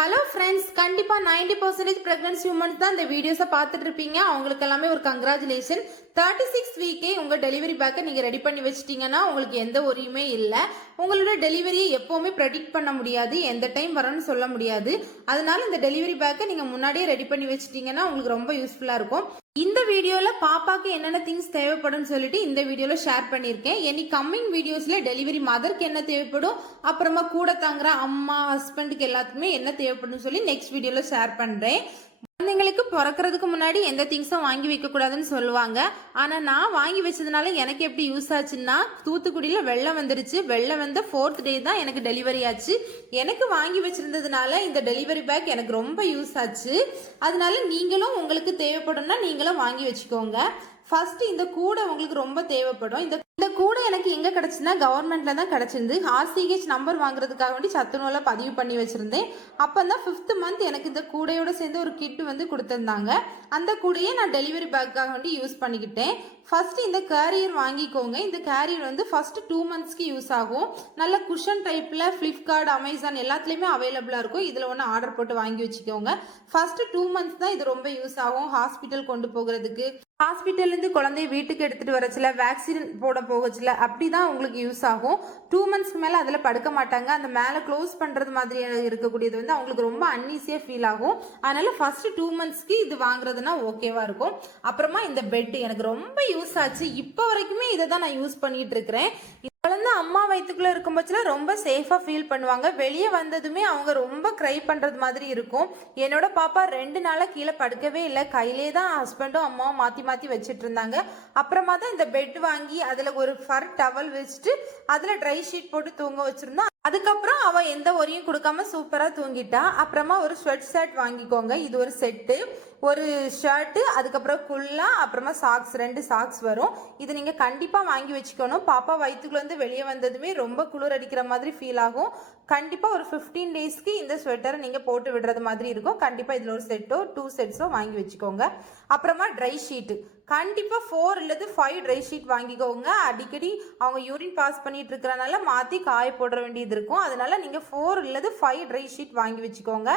Hello friends, கண்டிப்பா 90% pregnancy women's தான் இந்த வீடியோஸை பார்த்துட்டு இருப்பீங்க. அவங்களுக்கு எல்லாமே ஒரு கங்க்ராச்சுலேஷன். 36 வீக்கே உங்க டெலிவரி பேக்கை நீங்க ரெடி பண்ணி வச்சிட்டீங்கன்னா உங்களுக்கு எந்த ஒரியுமே இல்லை. உங்களோட டெலிவரியை எப்பவுமே ப்ரெடிக்ட் பண்ண முடியாது, எந்த டைம் வரும்னு சொல்ல முடியாது. அதனால இந்த டெலிவரி பேக்கை நீங்க முன்னாடியே ரெடி பண்ணி வச்சிட்டீங்கன்னா உங்களுக்கு ரொம்ப யூஸ்ஃபுல்லா இருக்கும். இந்த வீடியோல பாப்பாக்கு என்னென்ன திங்ஸ் தேவைப்படும் சொல்லிட்டு இந்த வீடியோல ஷேர் பண்ணியிருக்கேன். இனி கம்மிங் வீடியோஸ்ல டெலிவரி மதருக்கு என்ன தேவைப்படும், அப்புறமா கூட தாங்குற அம்மா ஹஸ்பண்டுக்கு எல்லாத்துக்குமே என்ன தேவைப்படும் சொல்லி நெக்ஸ்ட் வீடியோல ஷேர் பண்றேன். குழந்தைங்களுக்கு பிறக்கிறதுக்கு முன்னாடி எந்த திங்ஸும் வாங்கி வைக்க கூடாதுன்னு சொல்லுவாங்க. ஆனா நான் வாங்கி வச்சதுனால எனக்கு எப்படி யூஸ் ஆச்சுன்னா, தூத்துக்குடியில வெள்ளம் வந்துருச்சு. வெள்ளம் வந்த 4th டே தான் எனக்கு டெலிவரி ஆச்சு. எனக்கு வாங்கி வச்சிருந்ததுனால இந்த டெலிவரி பேக் எனக்கு ரொம்ப யூஸ் ஆச்சு. அதனால நீங்களும் உங்களுக்கு தேவைப்படும்னா நீங்களும் வாங்கி வச்சுக்கோங்க. ஃபர்ஸ்ட் இந்த கூடை உங்களுக்கு ரொம்ப தேவைப்படும். இந்த கூடை எனக்கு எங்க கிடைச்சுன்னா கவர்மெண்ட்ல தான் கிடைச்சிருந்து. RCH நம்பர் வாங்குறதுக்காக வேண்டி சத்துணவுல பதிவு பண்ணி வச்சிருந்தேன். அப்பதான் 5th மந்த் எனக்கு இந்த கூடையோட சேர்ந்து ஒரு கிட் வந்து கொடுத்திருந்தாங்க. அந்த கூடையை நான் டெலிவரி பேக்காக வேண்டி யூஸ் பண்ணிக்கிட்டேன். ஃபர்ஸ்ட் இந்த கேரியர் வாங்கிக்கோங்க. இந்த கேரியர் வந்து ஃபர்ஸ்ட் 2 மந்த்ஸ்க்கு யூஸ் ஆகும். நல்ல குஷன் டைப்ல ஃபிளிப்கார்ட், அமேசான் எல்லாத்துலயுமே அவைலபிளா இருக்கும். இதுல ஒன்று ஆர்டர் போட்டு வாங்கி வச்சுக்கோங்க. ஃபர்ஸ்ட் 2 மந்த்ஸ் தான் இது ரொம்ப யூஸ் ஆகும். ஹாஸ்பிட்டல் கொண்டு போகிறதுக்கு, ஹாஸ்பிட்டல்ல இருந்து குழந்தைய வீட்டுக்கு எடுத்துட்டு வரச்சுல, வேக்சின் போட போகச்சுல, அப்படிதான் உங்களுக்கு யூஸ் ஆகும். 2 மந்த்ஸ்க்கு மேல அதுல படுக்க மாட்டாங்க. அந்த மேல க்ளோஸ் பண்றது மாதிரி இருக்கக்கூடியது வந்து அவங்களுக்கு ரொம்ப அன்ஈஸியா ஃபீல் ஆகும். அதனால ஃபர்ஸ்ட் 2 மந்த்ஸ்க்கு இது வாங்குறதுனா ஓகேவா இருக்கும். அப்புறமா இந்த பெட் எனக்கு ரொம்ப யூஸ் ஆச்சு. இப்போ வரைக்குமே இதை தான் நான் யூஸ் பண்ணிட்டு இருக்கிறேன். குழந்தை அம்மா வயிற்றுக்குள்ள இருக்கும் பட்சத்தில் ரொம்ப சேஃபா ஃபீல் பண்ணுவாங்க. வெளியே வந்ததுமே அவங்க ரொம்ப க்ரை பண்றது மாதிரி இருக்கும். என்னோட பாப்பா 2 நாளா கீழே படுக்கவே இல்லை. கையிலே தான் ஹஸ்பண்டும் அம்மாவும் மாத்தி மாத்தி வச்சிட்டு இருந்தாங்க. அப்புறமா தான் இந்த பெட் வாங்கி அதுல ஒரு ஃபர் டவல் வச்சுட்டு அதுல ட்ரை ஷீட் போட்டு தூங்க வச்சிருந்தோம். அதுக்கப்புறம் அவ எந்த ஒரியும் கொடுக்காம சூப்பரா தூங்கிட்டா. அப்புறமா ஒரு ஸ்வெட் ஷர்ட் வாங்கிக்கோங்க. இது ஒரு செட்டு, ஒரு ஷர்ட்டு, அதுக்கப்புறம் குல்லா, அப்புறமா சாக்ஸ், 2 சாக்ஸ் வரும். இது நீங்க கண்டிப்பா வாங்கி வச்சுக்கணும். பாப்பா வயிற்றுக்குள்ள இருந்து வெளியே வந்ததுமே ரொம்ப குளிர் அடிக்கிற மாதிரி ஃபீல் ஆகும். கண்டிப்பா ஒரு 15 டேஸ்க்கு இந்த ஸ்வெட்டரை நீங்க போட்டு விடுறது மாதிரி இருக்கும். கண்டிப்பா இதுல ஒரு செட்டோ 2 செட்ஸோ வாங்கி வச்சுக்கோங்க. அப்புறமா ட்ரை ஷீட் கண்டிப்பா 4 இல்லது 5 ட்ரை ஷீட் வாங்கிக்கோங்க. அடிக்கடி அவங்க யூரின் பாஸ் பண்ணிட்டு இருக்கிறனால மாத்தி காய போட வேண்டியது இருக்கும். அதனால நீங்க 4 இல்லது 5 ட்ரை ஷீட் வாங்கி வச்சுக்கோங்க.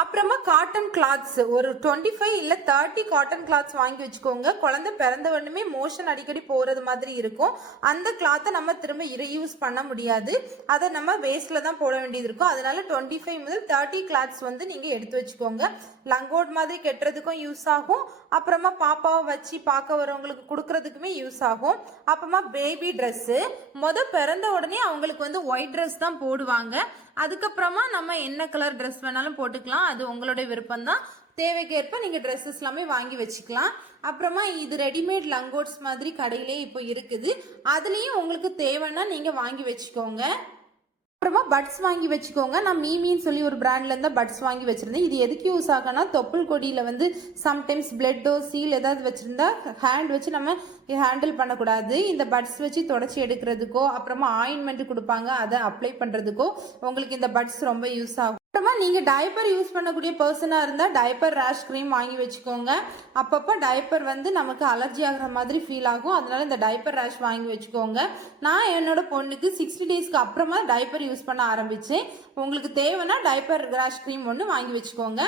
அப்புறமா காட்டன் கிளாத்ஸ் ஒரு 25 இல்ல 30 காட்டன் கிளாத்ஸ் வாங்கி வச்சுக்கோங்க. குழந்தை பிறந்த உடனே மோஷன் அடிக்கடி போறது மாதிரி இருக்கும். அந்த கிளாத்தை நம்ம திரும்ப ரீயூஸ் பண்ண முடியாது. அதை நம்ம வேஸ்ட்ல தான் போட வேண்டியது இருக்கும். அதனால 25 முதல் 30 கிளாத்ஸ் வந்து நீங்க எடுத்து வச்சுக்கோங்க. லங்கோட் மாதிரி கெட்டுறதுக்கும் யூஸ் ஆகும். அப்புறமா பாப்பாவை வச்சு பார்க்க வரவங்களுக்கு கொடுக்கறதுக்குமே யூஸ் ஆகும். அப்புறமா பேபி ட்ரெஸ் பிறந்த உடனே அவங்களுக்கு வந்து ஒயிட் ட்ரெஸ் தான் போடுவாங்க. அதுக்கப்புறமா நம்ம என்ன கலர் ட்ரெஸ் வேணாலும் போட்டுக்கலாம். அது உங்களுடைய விருப்பம் தான். தேவைக்கேற்ப நீங்க ட்ரெஸ்ஸஸ் எல்லாமே வாங்கி வச்சுக்கலாம். அப்புறமா இது ரெடிமேட் லங்கோட்ஸ் மாதிரி கடையிலே இப்போ இருக்குது. அதுலயும் உங்களுக்கு தேவைன்னா நீங்க வாங்கி வச்சுக்கோங்க. அப்புறமா பட்ஸ் வாங்கி வச்சுக்கோங்க. நான் மீமின்னு சொல்லி ஒரு பிராண்ட்ல இருந்தா பட்ஸ் வாங்கி வச்சிருந்தேன். இது எதுக்கு யூஸ் ஆகும்னா, தொப்புள் கொடியில வந்து சம்டைம்ஸ் பிளட்டோ சீல் ஏதாவது வச்சிருந்தா ஹேண்ட் வச்சு நம்ம ஹேண்டில் பண்ணக்கூடாது. இந்த பட்ஸ் வச்சு தொடச்சி எடுக்கிறதுக்கோ, அப்புறமா ஆயின்மெண்ட் கொடுப்பாங்க, அதை அப்ளை பண்றதுக்கோ உங்களுக்கு இந்த பட்ஸ் ரொம்ப யூஸ் ஆகும். அப்புறமா நீங்க டைப்பர் யூஸ் பண்ணக்கூடிய பர்சனா இருந்தா டைப்பர் ரேஷ் கிரீம் வாங்கி வச்சுக்கோங்க. அப்பப்போ டைப்பர் வந்து நமக்கு அலர்ஜி ஆகிற மாதிரி ஃபீல் ஆகும். அதனால இந்த டைப்பர் ரேஷ் வாங்கி வச்சுக்கோங்க. நான் என்னோட பொண்ணுக்கு 60 டேஸ்க்கு அப்புறமா டைப்பர் யூஸ் பண்ண ஆரம்பிச்சேன். உங்களுக்கு தேவைன்னா டைப்பர் ரேஷ் கிரீம் ஒன்று வாங்கி வச்சுக்கோங்க.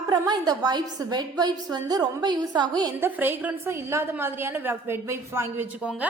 அப்புறமா இந்த வைப்ஸ், வெட் வைப்ஸ் வந்து ரொம்ப யூஸ் ஆகும். எந்த ஃப்ரேக்ரன்ஸும் இல்லாத மாதிரியான வெட் வைப்ஸ் வாங்கி வச்சுக்கோங்க.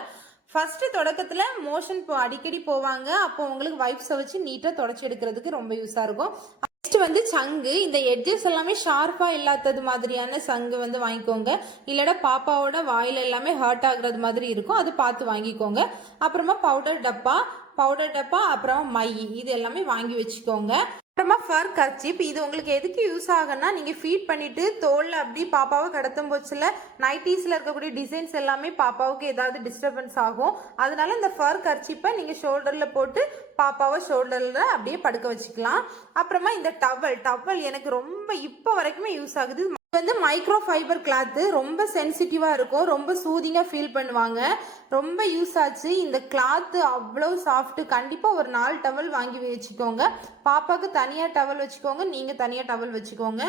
ஃபர்ஸ்ட் தொடக்கத்துல மோஷன் அடிக்கடி போவாங்க. அப்போ உங்களுக்கு வைப்ஸை வச்சு நீட்டா தொடச்சி எடுக்கிறதுக்கு ரொம்ப யூஸா இருக்கும். நெக்ஸ்ட் வந்து சங்கு. இந்த எட்ஜஸ் எல்லாமே ஷார்ப்பா இல்லாதது மாதிரியான சங்கு வந்து வாங்கிக்கோங்க. இல்லைன்னா பாப்பாவோட வாயில எல்லாமே ஹர்ட் ஆகுறது மாதிரி இருக்கும். அது பார்த்து வாங்கிக்கோங்க. அப்புறமா பவுடர் டப்பா, அப்புறம் மை, இது எல்லாமே வாங்கி வச்சுக்கோங்க. அப்புறமா ஃபர் கர்ச்சீப். இது உங்களுக்கு எதுக்கு யூஸ் ஆகுன்னா, நீங்க ஃபீட் பண்ணிட்டு தோல்ல அப்படி பாப்பாவை கடத்தும் போச்சுல நைட்டிஸ்ல இருக்கக்கூடிய டிசைன்ஸ் எல்லாமே பாப்பாவுக்கு ஏதாவது டிஸ்டர்பன்ஸ் ஆகும். அதனால இந்த ஃபர் கர்ச்சீப்பை நீங்க ஷோல்டர்ல போட்டு பாப்பாவை ஷோல்டர்ல அப்படியே படுக்க வச்சுக்கலாம். அப்புறமா இந்த டவல் எனக்கு ரொம்ப இப்போ வரைக்குமே யூஸ் ஆகுது. வந்து மைக்ரோ ஃபைபர் கிளாத், ரொம்ப சென்சிட்டிவா இருக்கும். ரொம்ப சூதிங்கா ஃபீல் பண்ணுவாங்க. ரொம்ப யூஸ் ஆச்சு. இந்த கிளாத் அவ்வளோ சாஃப்ட். கண்டிப்பா ஒரு 4 டவல் வாங்கி வச்சுக்கோங்க. பாப்பாக்கு தனியா டவல் வச்சுக்கோங்க, நீங்க தனியா டவல் வச்சுக்கோங்க.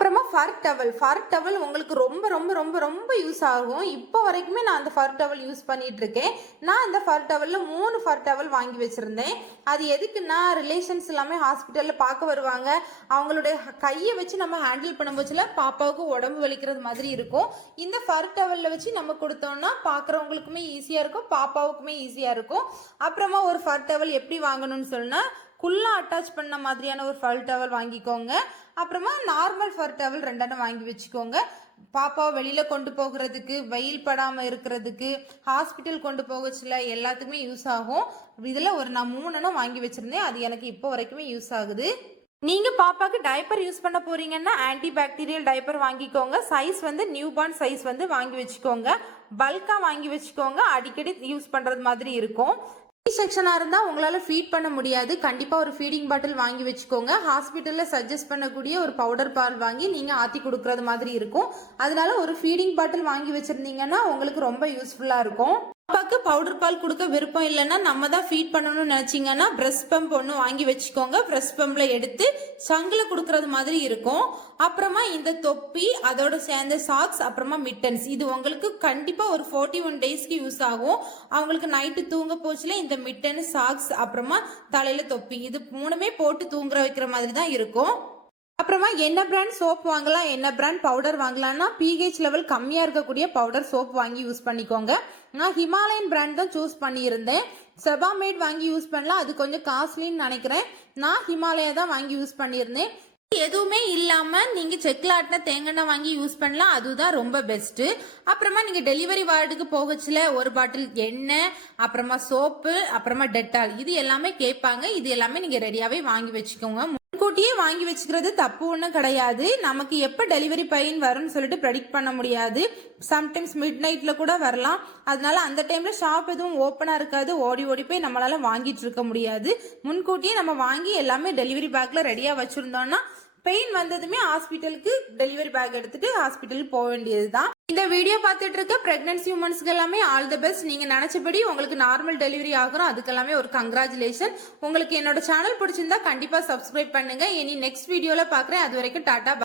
அப்புறமா ஃபர் டவல் உங்களுக்கு ரொம்ப ரொம்ப ரொம்ப ரொம்ப யூஸ் ஆகும். இப்போ வரைக்குமே நான் அந்த ஃபர் டவல் யூஸ் பண்ணிட்டு இருக்கேன். நான் அந்த ஃபர் டவல்ல 3 ஃபர் டவல் வாங்கி வச்சிருந்தேன். அது எதுக்குன்னா ரிலேஷன்ஸ் எல்லாமே ஹாஸ்பிட்டல்ல பார்க்க வருவாங்க. அவங்களுடைய கையை வச்சு நம்ம ஹேண்டில் பண்ணும்போதுல பாப்பாவுக்கு உடம்பு வலிக்கிறது மாதிரி இருக்கும். இந்த ஃபர் டவல்ல வச்சு நம்ம கொடுத்தோம்னா பார்க்குறவங்களுக்குமே ஈஸியா இருக்கும், பாப்பாவுக்குமே ஈஸியா இருக்கும். அப்புறமா ஒரு ஃபர் டவல் எப்படி வாங்கணும்னு சொன்னா குள்ளா அட்டாச் பண்ண மாதிரியான ஒரு ஃபர் டவல் வாங்கிக்கோங்க. அப்புறமா நார்மல் ஃபர் டவல் 2 வாங்கி வச்சுக்கோங்க. பாப்பாவை வெளியில கொண்டு போகிறதுக்கு, வெயில் படாம இருக்கிறதுக்கு, ஹாஸ்பிட்டல் கொண்டு போகச்சுல எல்லாத்துக்குமே யூஸ் ஆகும். இதுல நான் 3 வாங்கி வச்சிருந்தேன். அது எனக்கு இப்போ வரைக்குமே யூஸ் ஆகுது. நீங்க பாப்பாக்கு டைப்பர் யூஸ் பண்ண போறீங்கன்னா ஆன்டி பாக்டீரியல் டைப்பர் வாங்கிக்கோங்க. சைஸ் நியூ பார்ன் சைஸ் வாங்கி வச்சுக்கோங்க. பல்கா வாங்கி வச்சுக்கோங்க. அடிக்கடி யூஸ் பண்றது மாதிரி இருக்கும். செக்ஷனா இருந்தா உங்களால ஃபீட் பண்ண முடியாது. கண்டிப்பா ஒரு ஃபீடிங் பாட்டில் வாங்கி வச்சுக்கோங்க. ஹாஸ்பிட்டல்ல சஜஸ்ட் பண்ணக்கூடிய ஒரு பவுடர் பால் வாங்கி நீங்க ஆத்தி கொடுக்கறது மாதிரி இருக்கும். அதனால ஒரு ஃபீடிங் பாட்டில் வாங்கி வச்சிருந்தீங்கன்னா உங்களுக்கு ரொம்ப யூஸ்ஃபுல்லா இருக்கும். பாப்பாக்கு பவுடர் பால் கொடுக்க விருப்பம் இல்லைன்னா நம்ம தான் ஃபீட் பண்ணணும்னு நினைச்சீங்கன்னா பிரஸ்ட் பம்ப் ஒன்று வாங்கி வச்சுக்கோங்க. பிரஸ்ட் பம்ப்ல எடுத்து சங்கில கொடுக்கறது மாதிரி இருக்கும். அப்புறமா இந்த தொப்பி, அதோட சேர்ந்த சாக்ஸ், அப்புறமா மிட்டன்ஸ், இது உங்களுக்கு கண்டிப்பா ஒரு 41 டேஸ்க்கு யூஸ் ஆகும். அவங்களுக்கு நைட்டு தூங்க போச்சுல இந்த மிட்டன், சாக்ஸ், அப்புறமா தலையில தொப்பி, இது 3மே போட்டு தூங்குற வைக்கிற மாதிரி தான் இருக்கும். அப்புறமா என்ன பிராண்ட் சோப் வாங்கலாம், என்ன பிராண்ட் பவுடர் வாங்கலாம்னா pH லெவல் கம்மியா இருக்கக்கூடிய பவுடர் சோப் வாங்கி யூஸ் பண்ணிக்கோங்க. நான் ஹிமாலயன் பிராண்ட் தான் சூஸ் பண்ணியிருந்தேன். செபாமேட் வாங்கி யூஸ் பண்ணலாம், அது கொஞ்சம் காஸ்ட்லின்னு நினைக்கிறேன். நான் ஹிமாலயா தான் வாங்கி யூஸ் பண்ணியிருந்தேன். எதுவுமே இல்லாம நீங்க செக்ல ஆட்டின தேங்காய் வாங்கி யூஸ் பண்ணலாம், அதுதான் ரொம்ப பெஸ்ட். அப்புறமா நீங்க டெலிவரி வார்டுக்கு போகச்சுல ஒரு பாட்டில் எண்ணெய், அப்புறமா சோப்பு, அப்புறமா டெட்டால், இது எல்லாமே கேட்பாங்க. இது எல்லாமே நீங்க ரெடியாவே வாங்கி வச்சுக்கோங்க. முன்கூட்டியே வாங்கி வச்சுக்கிறது தப்பு ஒன்றும் கிடையாது. நமக்கு எப்போ டெலிவரி பெயின் வரும்னு சொல்லிட்டு ப்ரெடிக்ட் பண்ண முடியாது. சம்டைம்ஸ் மிட் நைட்ல கூட வரலாம். அதனால அந்த டைம்ல ஷாப் எதுவும் ஓப்பனா இருக்காது. ஓடி ஓடி போய் நம்மளால வாங்கிட்டு இருக்க முடியாது. முன்கூட்டியே நம்ம வாங்கி எல்லாமே டெலிவரி பேக்ல ரெடியா வச்சிருந்தோம்னா பெயின் வந்ததுமே ஹாஸ்பிட்டலுக்கு டெலிவரி பேக் எடுத்துட்டு ஹாஸ்பிட்டல் போக வேண்டியதுதான். இந்த வீடியோ பார்த்துட்டு இருக்க பிரெக்னன்சி உமன்ஸ்க்கு எல்லாமே ஆல் தி பெஸ்ட். நீங்க நினைச்சபடி உங்களுக்கு நார்மல் டெலிவரி ஆகும். அதுக்கெல்லாமே ஒரு கங்க்ராச்சுலேஷன். உங்களுக்கு என்னோட சேனல் பிடிச்சிருந்தா கண்டிப்பா சப்ஸ்கிரைப் பண்ணுங்க. இனி நெக்ஸ்ட் வீடியோல பாக்குறேன். அது வரைக்கும் டாடா.